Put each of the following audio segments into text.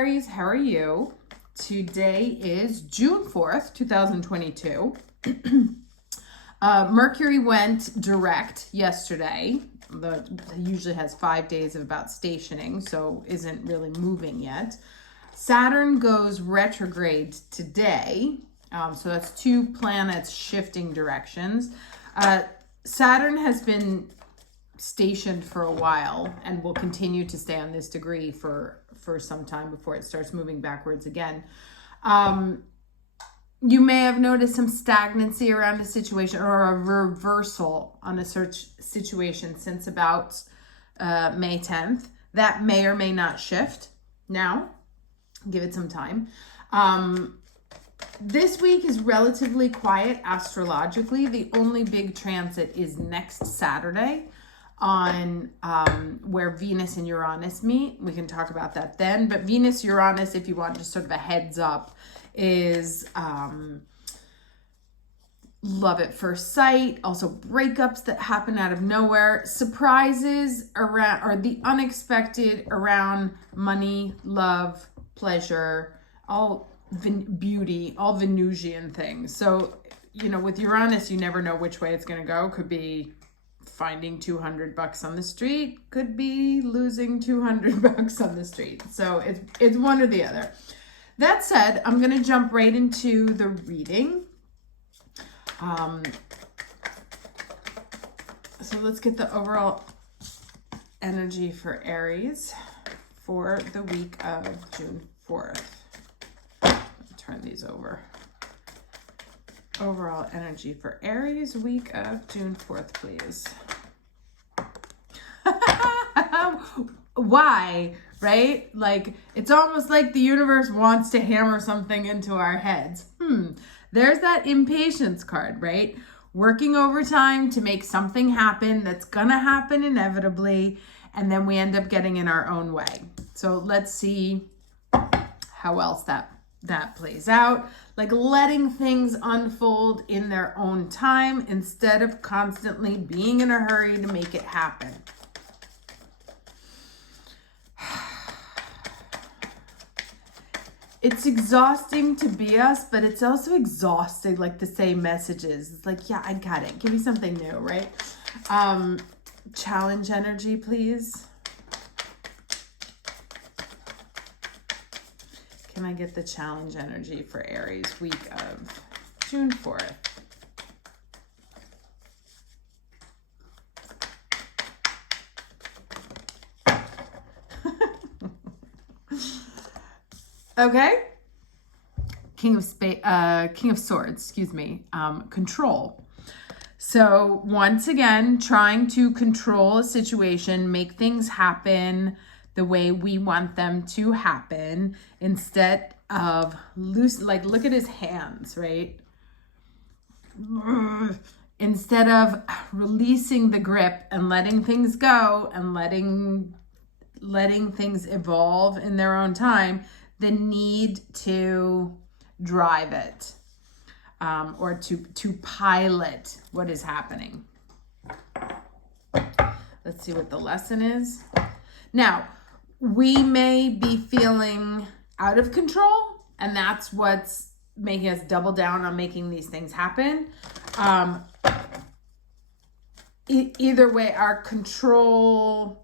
Aries, how are you? Today is June 4th, 2022. Mercury went direct yesterday. It usually has 5 days of about stationing, so isn't really moving yet. Saturn goes retrograde today. So that's 2 planets shifting directions. Saturn has been stationed for a while and will continue to stay on this degree for some time before it starts moving backwards again. You may have noticed some stagnancy around a situation or a reversal on a situation since about May 10th. That may or may not shift now. Give it some time. This week is relatively quiet astrologically. The only big transit is next Saturday on where Venus and Uranus meet. We can talk about that then. But Venus, Uranus, if you want just sort of a heads up, is love at first sight. Also breakups that happen out of nowhere. Surprises around, or the unexpected around money, love, pleasure, all beauty, all Venusian things. So, with Uranus, you never know which way it's going to go. Could be finding $200 on the street, could be losing $200 on the street. So it's one or the other. That said, I'm going to jump right into the reading. So let's get the overall energy for Aries for the week of June 4th. Turn these over. Overall energy for Aries, week of June 4th, please. Why, right? Like, it's almost like the universe wants to hammer something into our heads. There's that impatience card, right? Working overtime to make something happen that's gonna happen inevitably, and then we end up getting in our own way. So let's see how else that plays out. Like letting things unfold in their own time instead of constantly being in a hurry to make it happen. It's exhausting to be us, but it's also exhausting, like the same messages. It's like, yeah, I got it. Give me something new, right? Challenge energy, please. Can I get the challenge energy for Aries, week of June 4th? Okay. King of Swords, excuse me. Control. So once again, trying to control a situation, make things happen the way we want them to happen instead of loose, like look at his hands, right? Instead of releasing the grip and letting things go and letting things evolve in their own time, the need to drive it or to pilot what is happening. Let's see what the lesson is. Now, we may be feeling out of control, and that's what's making us double down on making these things happen. Either way, our control,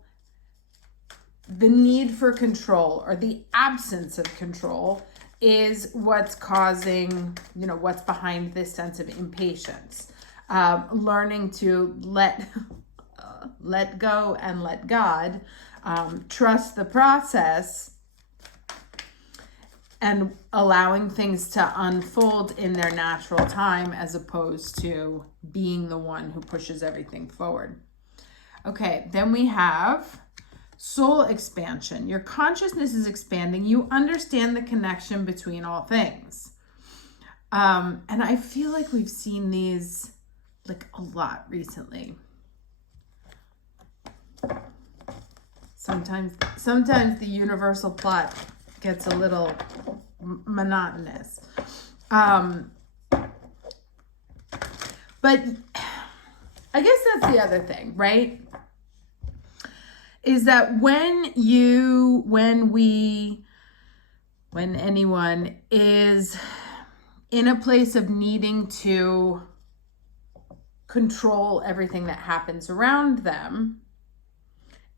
the need for control or the absence of control is what's causing, what's behind this sense of impatience. Learning to let go and let God, trust the process, and allowing things to unfold in their natural time as opposed to being the one who pushes everything forward. Okay, then we have soul expansion. Your consciousness is expanding. You understand the connection between all things. And I feel like we've seen these like a lot recently. Sometimes the universal plot gets a little monotonous. But I guess that's the other thing, right? Is that when we when anyone is in a place of needing to control everything that happens around them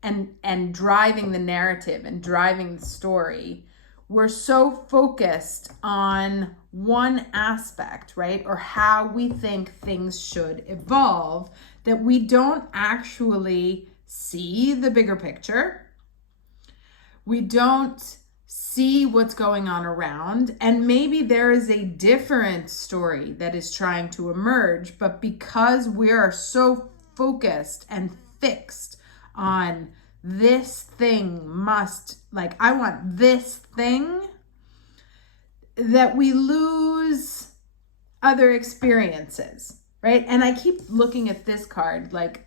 and driving the narrative and driving the story, we're so focused on one aspect, right? Or how we think things should evolve that we don't actually see the bigger picture. We don't see what's going on around, and maybe there is a different story that is trying to emerge, but because we are so focused and fixed on this thing I want this thing, that we lose other experiences, right? And I keep looking at this card, like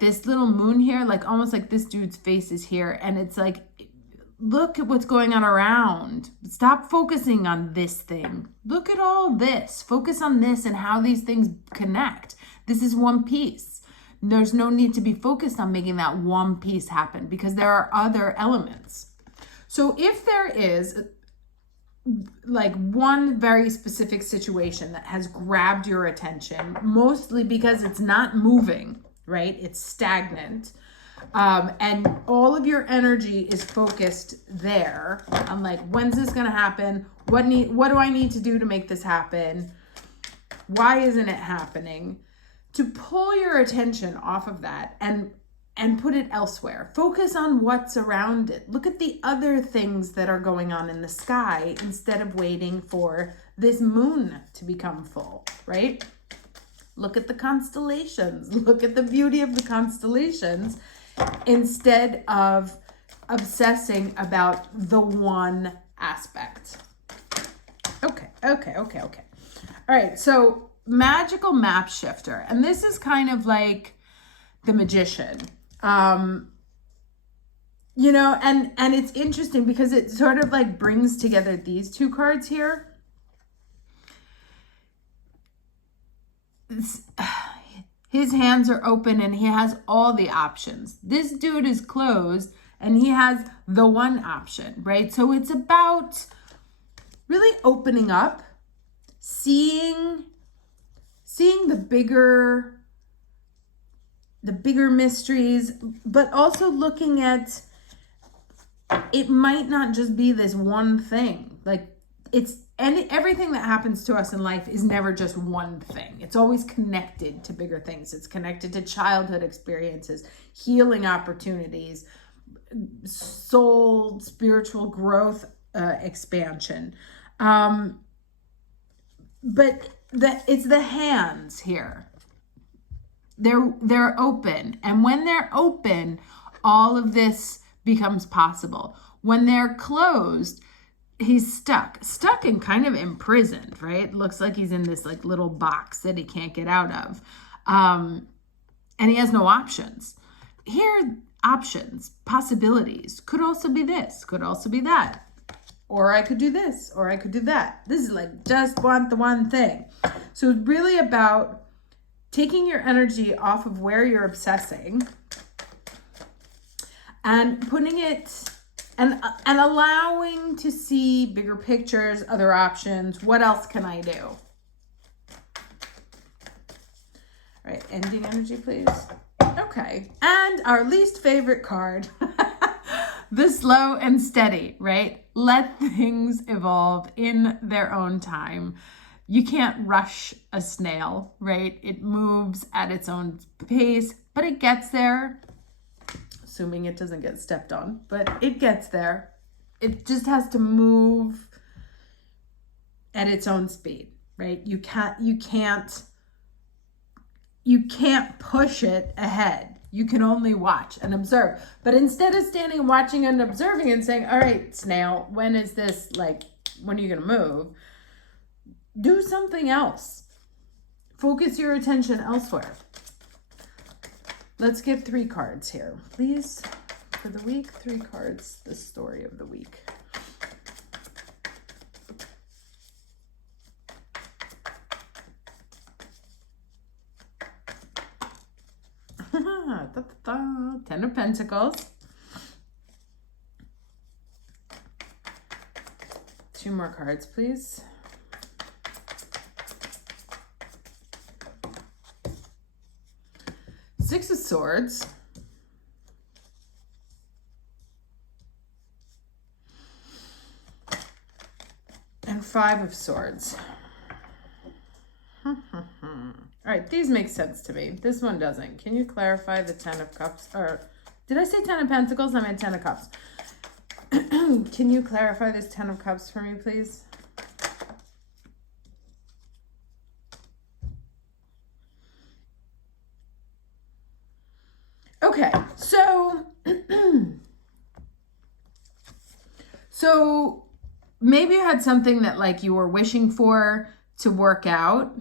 this little moon here, like almost like this dude's face is here. And it's like, look at what's going on around. Stop focusing on this thing. Look at all this. Focus on this and how these things connect. This is one piece. There's no need to be focused on making that one piece happen because there are other elements. So if there is like one very specific situation that has grabbed your attention, mostly because it's not moving, right? It's stagnant. And all of your energy is focused there on like, when's this going to happen? What do I need to do to make this happen? Why isn't it happening? To pull your attention off of that and put it elsewhere. Focus on what's around it. Look at the other things that are going on in the sky instead of waiting for this moon to become full, right? Look at the constellations. Look at the beauty of the constellations instead of obsessing about the one aspect. Okay. All right, so magical map shifter. And this is kind of like the magician. And it's interesting because it sort of like brings together these two cards here. His hands are open and he has all the options. This dude is closed and he has the one option, right? So it's about really opening up, seeing the bigger mysteries, but also looking at it might not just be this one thing. Like everything that happens to us in life is never just one thing. It's always connected to bigger things. It's connected to childhood experiences, healing opportunities, soul, spiritual growth, expansion. But it's the hands here. They're open. And when they're open, all of this becomes possible. When they're closed, he's stuck and kind of imprisoned, right? Looks like he's in this like little box that he can't get out of. And he has no options. Here, options, possibilities, could also be this, could also be that. Or I could do this, or I could do that. This is like, just want the one thing. So it's really about taking your energy off of where you're obsessing and putting it and allowing to see bigger pictures, other options. What else can I do? All right, ending energy, please. Okay, and our least favorite card, the slow and steady, right? Let things evolve in their own time. You can't rush a snail, right? It moves at its own pace, but it gets there. Assuming it doesn't get stepped on, but it gets there. It just has to move at its own speed, right? You can't push it ahead. You can only watch and observe. But instead of standing and watching and observing and saying, all right, snail, when is this, like, when are you gonna move? Do something else. Focus your attention elsewhere. Let's get 3 cards here, please. For the week, 3 cards, the story of the week. Ten of Pentacles. 2 more cards, please. Six of Swords. And 5 of Swords. All right, these make sense to me. This one doesn't. Can you clarify the 10 of Cups? Or did I say 10 of Pentacles? I meant 10 of Cups. Can you clarify this 10 of Cups for me, please? Okay, so so maybe you had something that like you were wishing for to work out.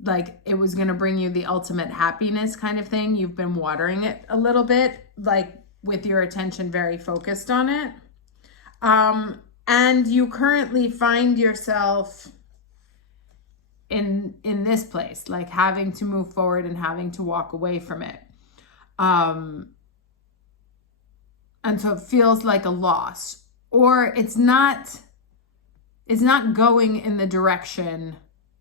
Like it was going to bring you the ultimate happiness kind of thing. You've been watering it a little bit, like with your attention very focused on it. And you currently find yourself in this place, like having to move forward and having to walk away from it. And so it feels like a loss, or it's not going in the direction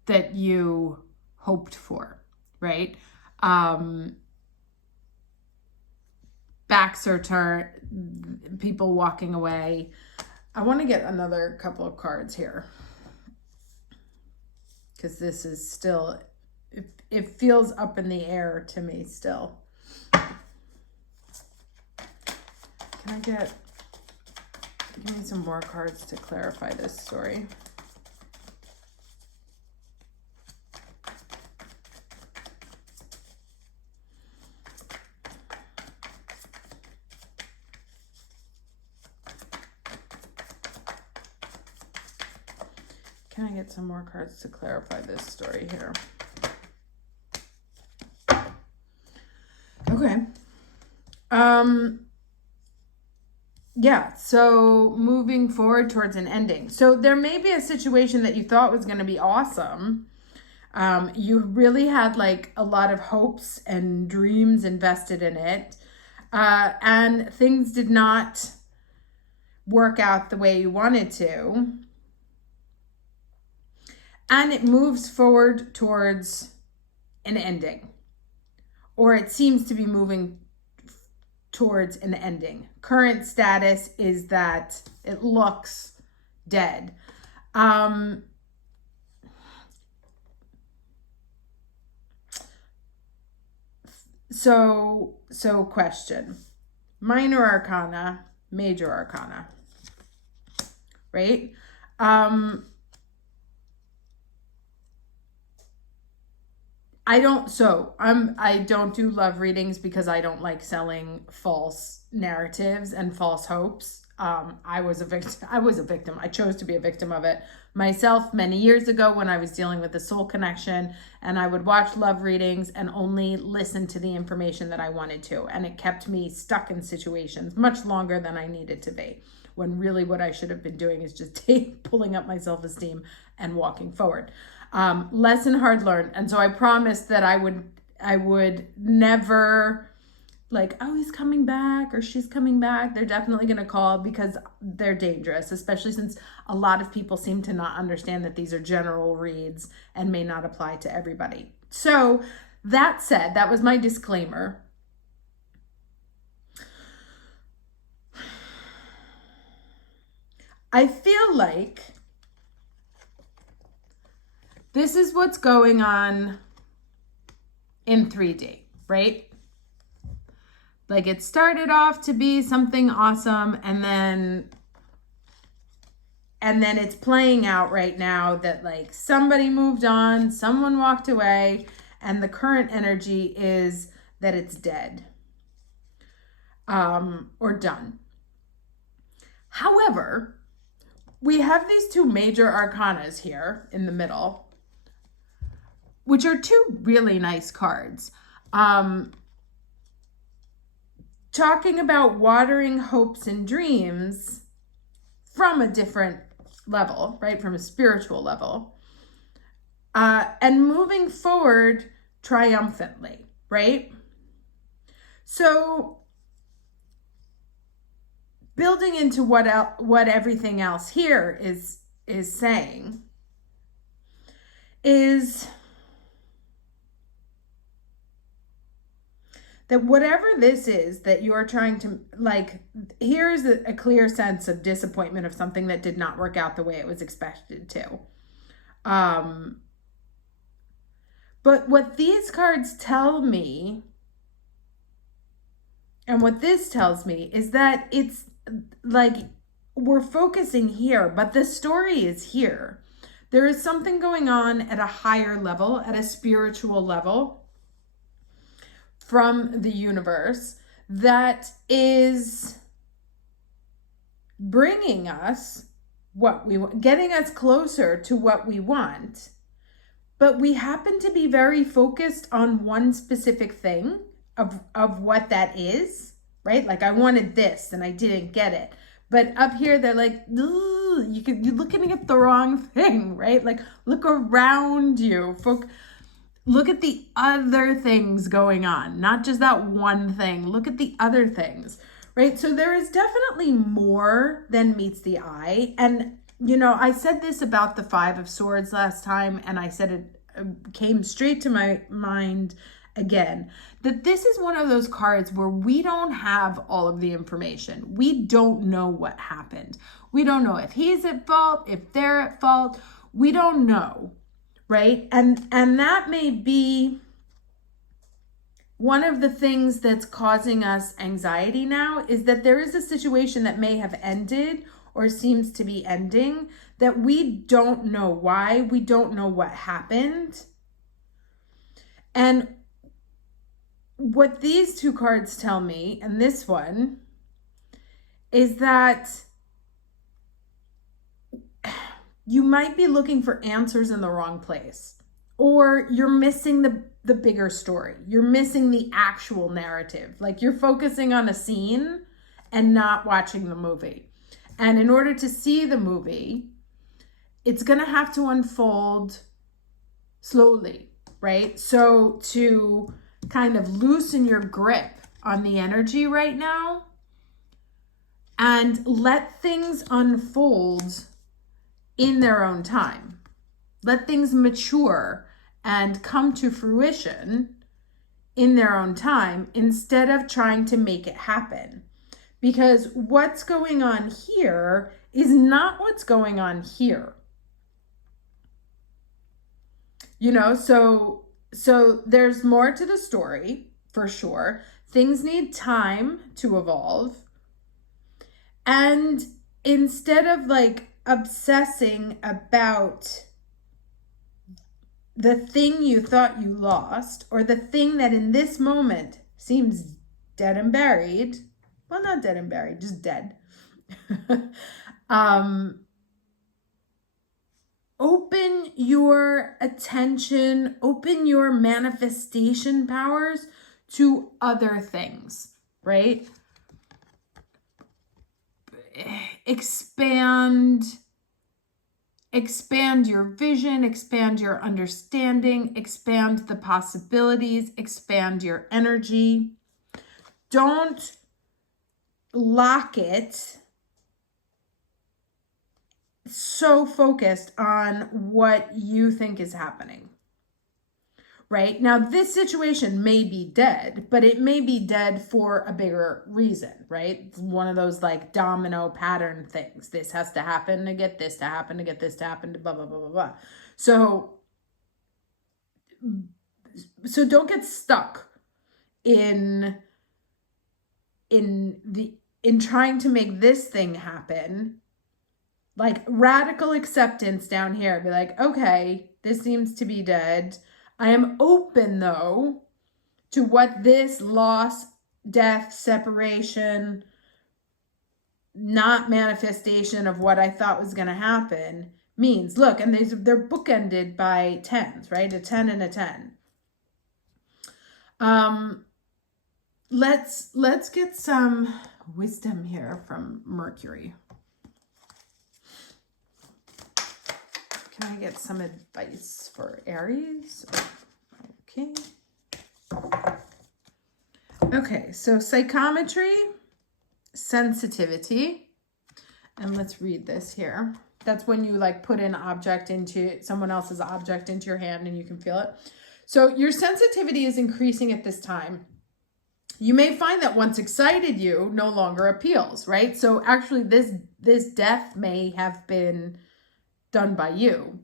that you hoped for, right? Backs are turned, people walking away. I want to get another couple of cards here, because this is still, it feels up in the air to me still. Can I give me some more cards to clarify this story? Can I get some more cards to clarify this story here? Okay. Yeah, so moving forward towards an ending. So there may be a situation that you thought was going to be awesome. You really had like a lot of hopes and dreams invested in it. And things did not work out the way you wanted to. And it moves forward towards an ending, or it seems to be moving towards an ending. Current status is that it looks dead. So question. Minor arcana, major arcana, right? I don't do love readings because I don't like selling false narratives and false hopes. I was a victim. I chose to be a victim of it myself many years ago when I was dealing with the soul connection, and I would watch love readings and only listen to the information that I wanted to. And it kept me stuck in situations much longer than I needed to be, when really what I should have been doing is just pulling up my self-esteem and walking forward. Lesson hard learned. And so I promised that I would never like, oh, he's coming back or she's coming back. They're definitely going to call, because they're dangerous, especially since a lot of people seem to not understand that these are general reads and may not apply to everybody. So that said, that was my disclaimer. I feel like this is what's going on in 3D, right? Like it started off to be something awesome, and then it's playing out right now that like somebody moved on, someone walked away, and the current energy is that it's dead, or done. However, we have these two major arcanas here in the middle, which are two really nice cards. Talking about watering hopes and dreams from a different level, right? From a spiritual level. And moving forward triumphantly, right? So building into what everything else here is saying is that whatever this is that you're trying to, like, here is a clear sense of disappointment of something that did not work out the way it was expected to. But what these cards tell me, and what this tells me, is that it's like we're focusing here, but the story is here. There is something going on at a higher level, at a spiritual level from the universe that is bringing us what we want, getting us closer to what we want. But we happen to be very focused on one specific thing of what that is, right? Like, I wanted this and I didn't get it. But up here, they're like, you're looking at the wrong thing, right? Like, look around you. Look at the other things going on, not just that one thing. Look at the other things, right? So there is definitely more than meets the eye. And, you know, I said this about the Five of Swords last time, and I said it came straight to my mind again, that this is one of those cards where we don't have all of the information. We don't know what happened. We don't know if he's at fault, if they're at fault. We don't know, right? And that may be one of the things that's causing us anxiety now, is that there is a situation that may have ended or seems to be ending that we don't know why. We don't know what happened. And what these two cards tell me, and this one, is that you might be looking for answers in the wrong place, or you're missing the bigger story. You're missing the actual narrative. Like, you're focusing on a scene and not watching the movie. And in order to see the movie, it's going to have to unfold slowly, right? So to kind of loosen your grip on the energy right now and let things unfold in their own time. Let things mature and come to fruition in their own time instead of trying to make it happen. Because what's going on here is not what's going on here. You know, so there's more to the story, for sure. Things need time to evolve. And instead of like obsessing about the thing you thought you lost, or the thing that in this moment seems dead and buried, well, not dead and buried, just dead. Open your attention, open your manifestation powers to other things, right? Expand your vision, expand your understanding, expand the possibilities, expand your energy. Don't lock it so focused on what you think is happening, right? Now, this situation may be dead, but it may be dead for a bigger reason, right? It's one of those like domino pattern things. This has to happen to get this to happen, to get this to happen, to blah, blah, blah, blah, blah. So don't get stuck in trying to make this thing happen. Like, radical acceptance down here. Be like, okay, this seems to be dead. I am open, though, to what this loss, death, separation, not manifestation of what I thought was going to happen means. Look, and they're bookended by 10s, right? A 10 and a 10. Let's get some wisdom here from Mercury. Can I get some advice for Aries? Okay. Okay, so psychometry sensitivity. And let's read this here. That's when you like put an object into someone else's object into your hand and you can feel it. So your sensitivity is increasing at this time. You may find that once excited you no longer appeals, right? So actually this death may have been done by you.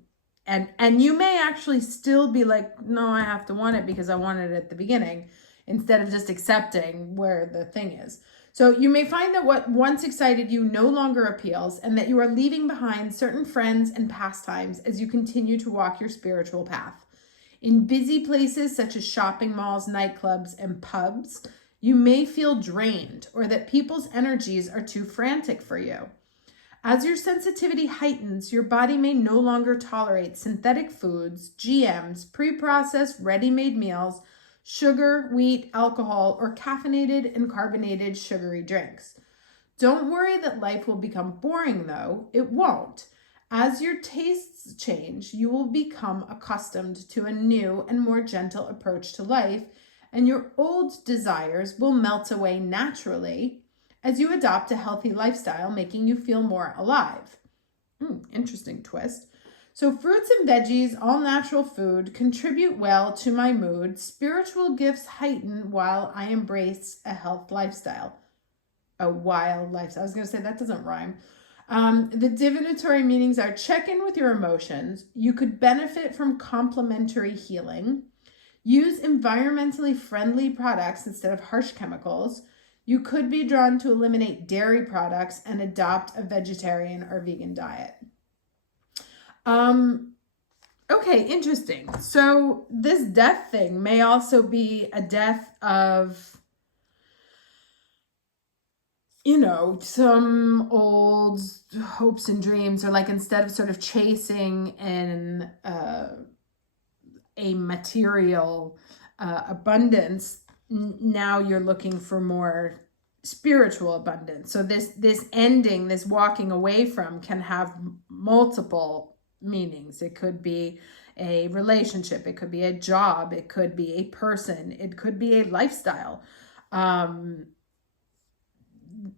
And you may actually still be like, no, I have to want it because I wanted it at the beginning, instead of just accepting where the thing is. So you may find that what once excited you no longer appeals, and that you are leaving behind certain friends and pastimes as you continue to walk your spiritual path. In busy places such as shopping malls, nightclubs, and pubs, you may feel drained, or that people's energies are too frantic for you. As your sensitivity heightens, your body may no longer tolerate synthetic foods, GMs, pre-processed ready-made meals, sugar, wheat, alcohol, or caffeinated and carbonated sugary drinks. Don't worry that life will become boring, though. It won't. As your tastes change, you will become accustomed to a new and more gentle approach to life, and your old desires will melt away naturally as you adopt a healthy lifestyle, making you feel more alive. Interesting twist. So fruits and veggies, all natural food, contribute well to my mood. Spiritual gifts heighten while I embrace a health lifestyle. A wild lifestyle. I was going to say that doesn't rhyme. The divinatory meanings are: check in with your emotions. You could benefit from complementary healing. Use environmentally friendly products instead of harsh chemicals. You could be drawn to eliminate dairy products and adopt a vegetarian or vegan diet. Okay, interesting. So this death thing may also be a death of, some old hopes and dreams, or like instead of sort of chasing a material abundance, now you're looking for more spiritual abundance. So this ending, this walking away from, can have multiple meanings. It could be a relationship, it could be a job, it could be a person, it could be a lifestyle.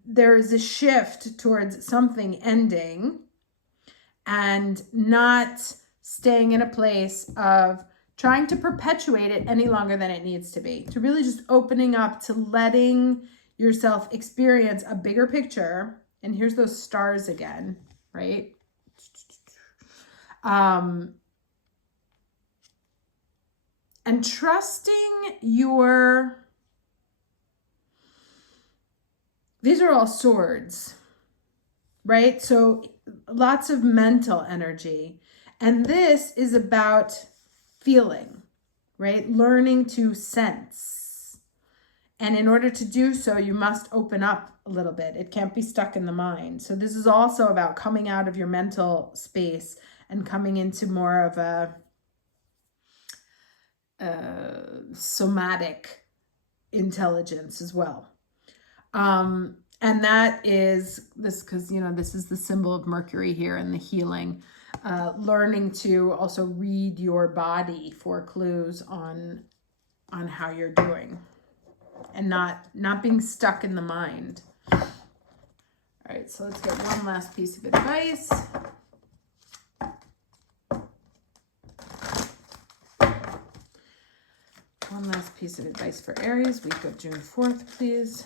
There is a shift towards something ending and not staying in a place of trying to perpetuate it any longer than it needs to be, to really just opening up to letting yourself experience a bigger picture. And here's those stars again, right? And trusting these are all swords, right? So lots of mental energy. And this is about feeling, right? Learning to sense. And in order to do so, you must open up a little bit. It can't be stuck in the mind. So this is also about coming out of your mental space and coming into more of a somatic intelligence as well. And that is this, because, this is the symbol of Mercury here and the healing. Learning to also read your body for clues on how you're doing, and not being stuck in the mind. All right, so let's get one last piece of advice. One last piece of advice for Aries, week of June 4th, please.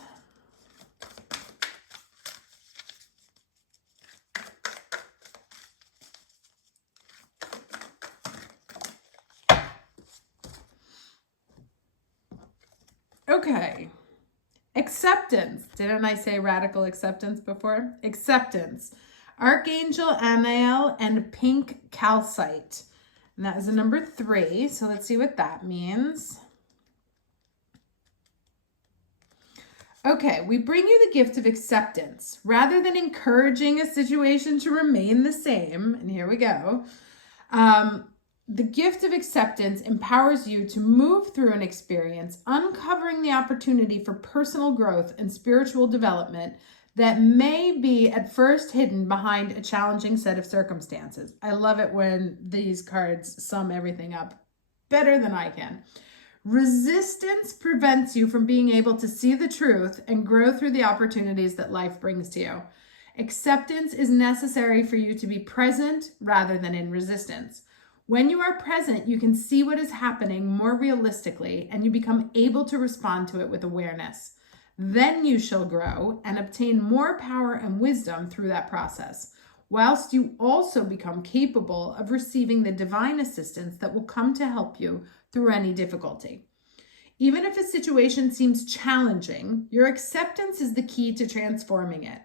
Okay. Acceptance. Didn't I say radical acceptance before? Acceptance. Archangel Anael and pink calcite. And that is a number 3. So let's see what that means. Okay, we bring you the gift of acceptance. Rather than encouraging a situation to remain the same, and here we go, the gift of acceptance empowers you to move through an experience, uncovering the opportunity for personal growth and spiritual development that may be at first hidden behind a challenging set of circumstances. I love it when these cards sum everything up better than I can. Resistance prevents you from being able to see the truth and grow through the opportunities that life brings to you. Acceptance is necessary for you to be present rather than in resistance. When you are present, you can see what is happening more realistically and you become able to respond to it with awareness. Then you shall grow and obtain more power and wisdom through that process, whilst you also become capable of receiving the divine assistance that will come to help you through any difficulty. Even if a situation seems challenging, your acceptance is the key to transforming it.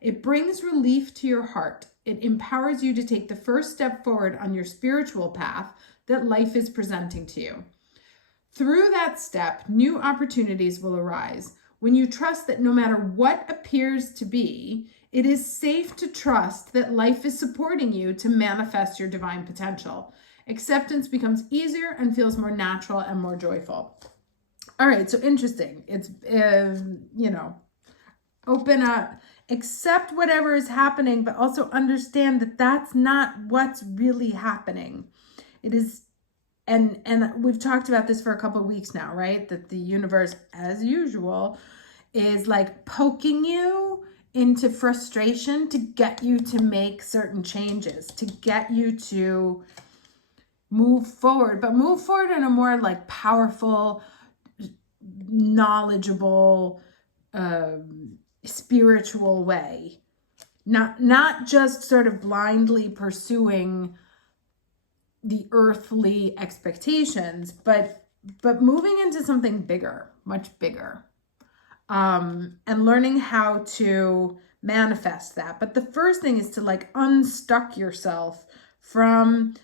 It brings relief to your heart. It empowers you to take the first step forward on your spiritual path that life is presenting to you. Through that step, new opportunities will arise. When you trust that no matter what appears to be, it is safe to trust that life is supporting you to manifest your divine potential. Acceptance becomes easier and feels more natural and more joyful. All right, so interesting. It's, open up, accept whatever is happening, but also understand that that's not what's really happening. It is, and we've talked about this for a couple of weeks now, right? That the universe, as usual, is like poking you into frustration to get you to make certain changes, to get you to move forward, but move forward in a more like powerful, knowledgeable, spiritual way. Not just sort of blindly pursuing the earthly expectations, but moving into something bigger, much bigger, and learning how to manifest that. But the first thing is to like unstuck yourself from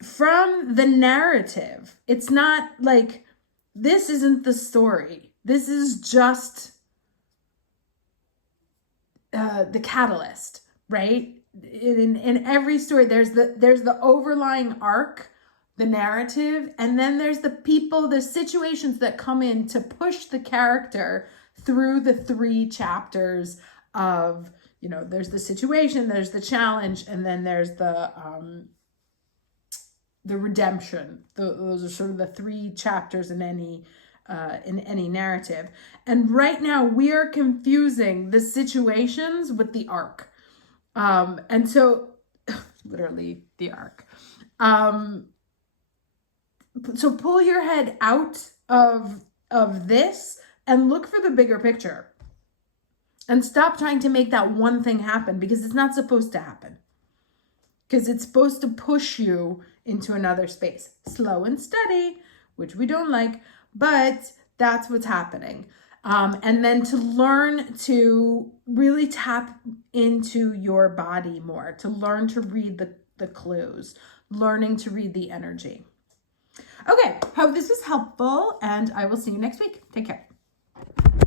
the narrative. It's not like, this isn't the story. This is just the catalyst, right? In every story, there's the overlying arc, the narrative, and then there's the people, the situations that come in to push the character through the 3 chapters of, there's the situation, there's the challenge, and then there's the redemption. Those are sort of the 3 chapters in any narrative. And right now we are confusing the situations with the arc. And so literally the arc. So pull your head out of this and look for the bigger picture. And stop trying to make that one thing happen, because it's not supposed to happen. Because it's supposed to push you into another space. Slow and steady, which we don't like, but that's what's happening. And then to learn to really tap into your body more, to learn to read the clues, learning to read the energy. Okay, hope this was helpful, and I will see you next week. Take care.